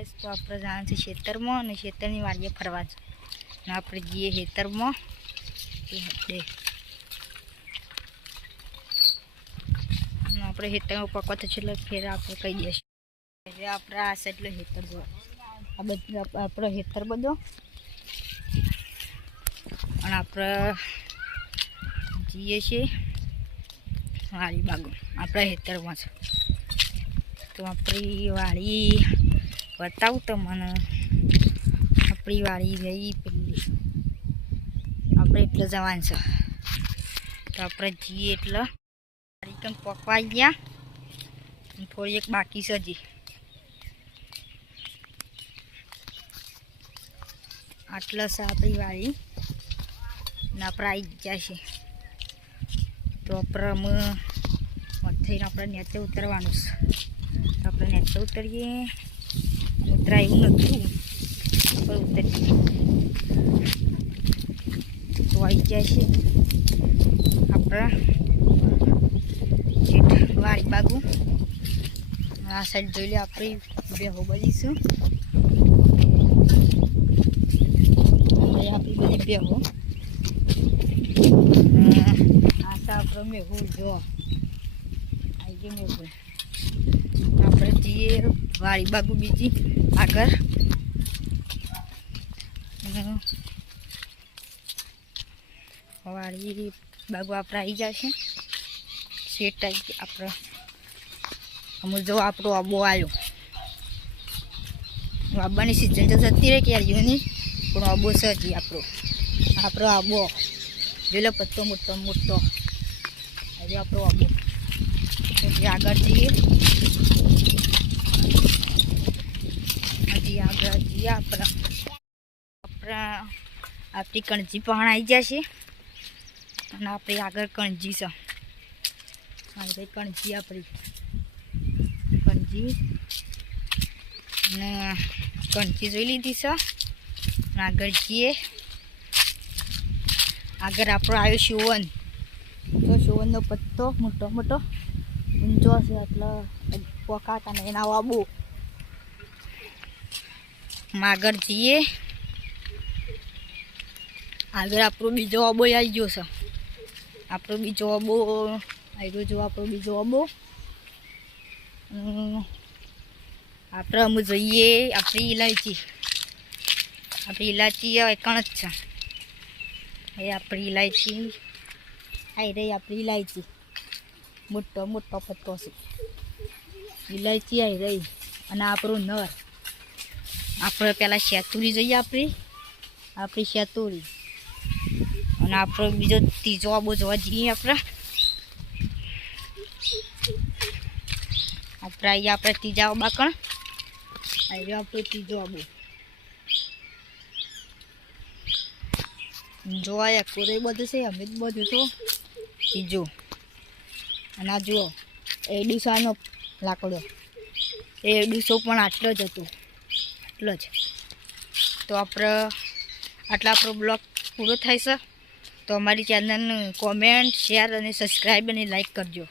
Guys तो આપણે જાણ છે ખેતરમાં અને ખેતરની વાડીએ ફરવા છે અને આપણે જઈએ ખેતરમાં આપણે ખેતરમાં પકવા તો એટલે ફેર આપણે કહી દઈશું એટલે આપણે આ સાઈડ લે ખેતર જો આ બધું આપણો ખેતર બધો અને આપણે જઈએ છીએ વાડી બાગો આપણા ખેતરમાં છે તો આપણી વાડી બતાવું તો મને આપણી વાડી રહી પેલી આપણે એટલે જવાનું છે તો આપણે જઈએ એટલે વાડી કેમ પકવાઈ ગયા થોડી એક બાકી છે હજી આટલા છે આપણી વાડી ને આપણે આવી ગયા છે તો આપણે થઈને આપણે નેચે ઉતરવાનું છે તો આપણે નેચે ઉતરીએ ઉતરાયું નહોતું આપણે ઉતરીએ તો આવી જાય છે આપણા વાડી બાગુ આ સાઈડ જોઈ લે આપણી બેહો બનીશું આપણી બધી બેહો આ તો આપણે મેહું જો આવી ગયું મેહું આપણે જઈએ વાડી બાગુ બીજી આગળ વાડી બાગુ આપણે આવી જશે સેટ આવી આપણે અમુક જો આપણો આબો આવ્યો આબાની સિઝન તો જતી રહે ક્યારે યુની પણ આબો છે હજી આપણો આબો જોઈ પત્તો મોટો મોટો હજી આપણો આબો આગળ જઈએ હજી આગળ જઈએ આપણી કણજી પણ આવી જશે અને આપણી આગળ કણજી છે કણજી આપણી કણજી અને કણજી જોઈ લીધી છે આગળ જઈએ આગળ આપણો આવ્યો શિવન તો શિવનનો પત્તો મોટો મોટો ઊંચો છે એટલે પોકાતા ને એના આબુ આગળ જઈએ આગળ આપણો બીજો આબો આવી ગયો છે આપણો બીજો આબો આવ્યો જો આપણો બીજો આબો આપણે અમુક જોઈએ આપણી ઇલાયચી કણ જ છે એ આપણી ઇલાયચી આવી રહી આપણી ઇલાયચી મોટો મોટો પત્તો છે ઇલાયચી આવી રહી અને આપણું નર આપણે પહેલાં શેતુરી જોઈએ આપણી શેતુરી અને આપણો બીજો ત્રીજો આબો જોવા જઈએ આપણે આવીએ આપણે ત્રીજા આબા કણ આવી આપણો ત્રીજો આબો જોવા કોરે બધું છે અમે જ બધું તો ત્રીજો અને આ જુઓ એડીસાનો લાકડો એડીસો પણ આટલો જ હતો એટલો જ તો આટલા આપણો બ્લોગ પૂરો થાય છે તો અમારી ચેનલને કોમેન્ટ શેર અને સબસ્ક્રાઈબ અને લાઈક કરજો.